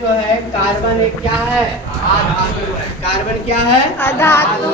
जो है कार्बन एक क्या है, अधातु है। कार्बन क्या है, अधातु।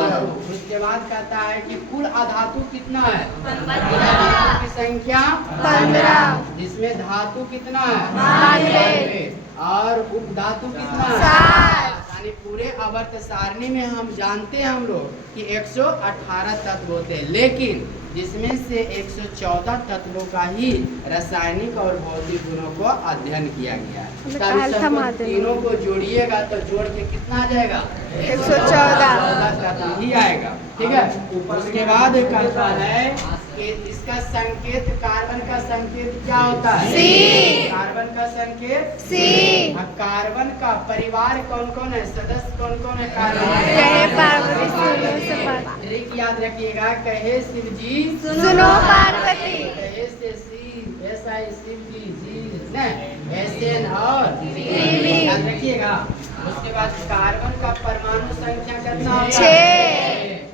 उसके बाद कहता है कि कुल अधातु कितना है, धातु की संख्या 15, जिसमें धातु कितना है 92, और उपधातु कितना है 7। यानी पूरे आवर्त सारणी में हम जानते हैं हम लोग कि 118 तत्व होते हैं, लेकिन जिसमें से 114 तत्वों का ही रासायनिक और भौतिक गुणों को अध्ययन किया गया है। तब इन सबको तीनों को जोड़िएगा तो जोड़ के कितना आ जाएगा 114 ही आएगा। ठीक है, उसके बाद कहता है कि इसका संकेत, कार्बन का संकेत क्या होता है, C। कार्बन का संकेत C। कार्बन का परिवार कौन कौन है, सदस्य कौन कौन है कार्बन कहे पार्वती सुनो सपाट। ट्रिक याद रखिएगा, कहे शिव जी सुनो पार्वती। कहे से शिव, ऐसा ही शिव जी SN और बीवी। याद रखिएगा। उसके बाद कार्बन का परमाणु संख्या कितना होता है 6।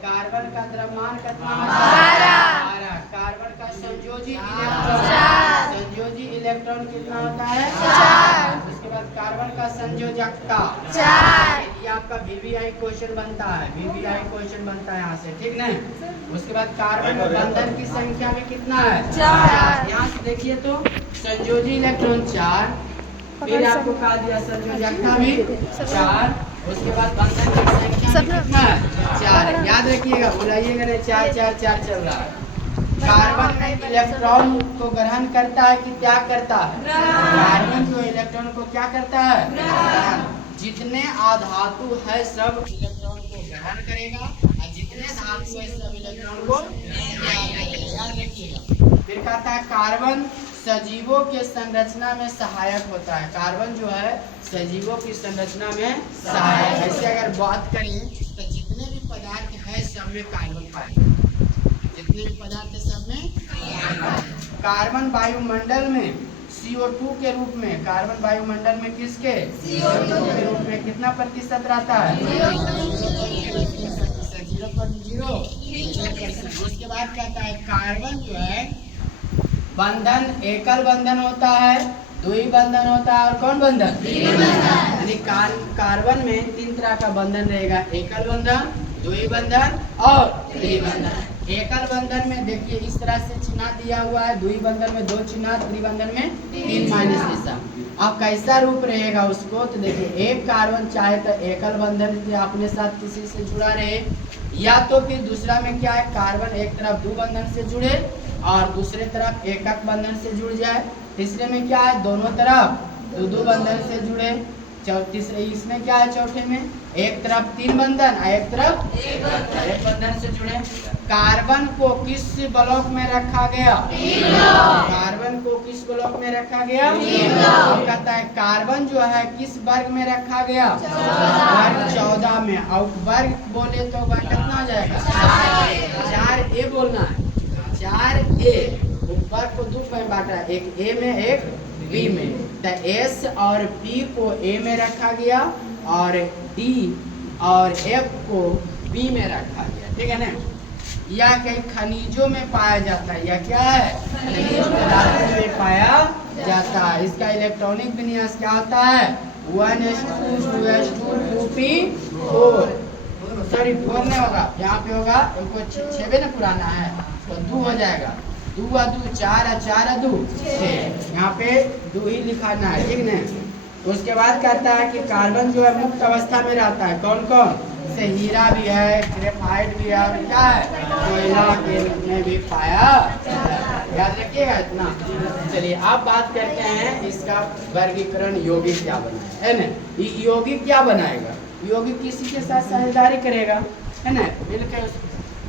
कार्बन का द्रव्यमान कितना 12। कार्बन का संयोजी 4। संयोजी इलेक्ट्रॉन कितना होता है 4। उसके बाद कार्बन का संयोजकता 4। ये आपका VVI क्वेश्चन बनता है, VVI क्वेश्चन बनता है यहाँ से, ठीक नहीं। उसके बाद कार्बन में बंधन की संख्या में कितना है 4। यहाँ से देखिए तो संयोजी इलेक्ट्रॉन 4, फिर आपको कहा दिया संयोजकता भी 4, उसके बाद बंधन की संख्या में कितना है 4। याद रखिएगा, बुलाइएगा नहीं, 4 4 4 चल रहा है। कार्बन में इलेक्ट्रॉन को ग्रहण करता है कि त्याग करता है, कार्बन जो इलेक्ट्रॉन को क्या करता है, जितने अधातु है सब इलेक्ट्रॉन को ग्रहण करेगा और जितने धातु है सब इलेक्ट्रॉन को त्याग करेगा। याद रखिएगा। फिर कहता है कार्बन सजीवों के संरचना में सहायक होता है। कार्बन जो है सजीवों की संरचना में सहायक है। ऐसे अगर बात करें तो जितने भी पदार्थ है सब में कार्बन पाएंगे, जितने भी पदार्थ सब में कार्बन वायुमंडल में CO2 के रूप में, कार्बन वायुमंडल में किसके CO2 के रूप में कितना प्रतिशत रहता है 0.0%। उसके बाद कहता है कार्बन जो है बंधन, एकल बंधन होता है, द्वि बंधन होता है और कौन बंधन, यानी कार्बन में 3 तरह का बंधन रहेगा, एकल बंधन, द्वि बंधन और त्रिबंधन। एकल बंधन में देखिए इस तरह से चिन्ह दिया हुआ है, द्वि बंधन में 2 चिन्ह, त्रिबंधन में 3 माइनस निशान। अब कैसा रूप रहेगा उसको तो देखिए, एक कार्बन चाहे तो एकल बंधन से अपने साथ किसी से जुड़ा रहे, या तो फिर दूसरा में क्या है, कार्बन एक तरफ द्वि बंधन से जुड़े और दूसरे तरफ एकक बंधन से जुड़ जाए। तीसरे में क्या है, दोनों तरफ दो बंधन से जुड़े। तीसरे इसमें क्या है, चौथे में एक तरफ 3 बंधन और एक तरफ एक बंधन से जुड़े। कार्बन को किस ब्लॉक में रखा गया, कार्बन को किस ब्लॉक में रखा गया, तो कहता है कार्बन जो है किस वर्ग में रखा गया, वर्ग 14 में। और वर्ग बोले तो वर्ग कितना आ जाएगा 4A बोलना है, 4A। वर्ग को 2 में बांटा, एक A में एक B में, तो S और P को A में रखा गया और D और F को B में रखा गया, ठीक है ना। यह कई खनिजों में पाया जाता है, यह क्या है, खनिज पदार्थों में पाया जाता है। इसका इलेक्ट्रॉनिक विन्यास क्या होता है 1s2 2s2 2p4, सॉरी 4 नहीं होगा, यहाँ पे होगा, इनको 6 ना पुराना है तो 2 हो जाएगा, 2 आ 2 4 आ 4 आ 2 6, यहाँ पे 2 ही लिखाना है, ठीक ना। उसके बाद कहता है कि कार्बन जो है मुक्त अवस्था में रहता है, कौन कौन से, हीरा भी है, ग्रेफाइट भी है, क्या है, कोयला के रूप में भी पाया जाता है। याद रखिएगा इतना। चलिए अब बात करते हैं इसका वर्गीकरण, यौगिक क्या बनाएगा, है ना। यौगिक क्या बनाएगा, यौगिक किसी के साथ साझेदारी करेगा, है ना, मिलकर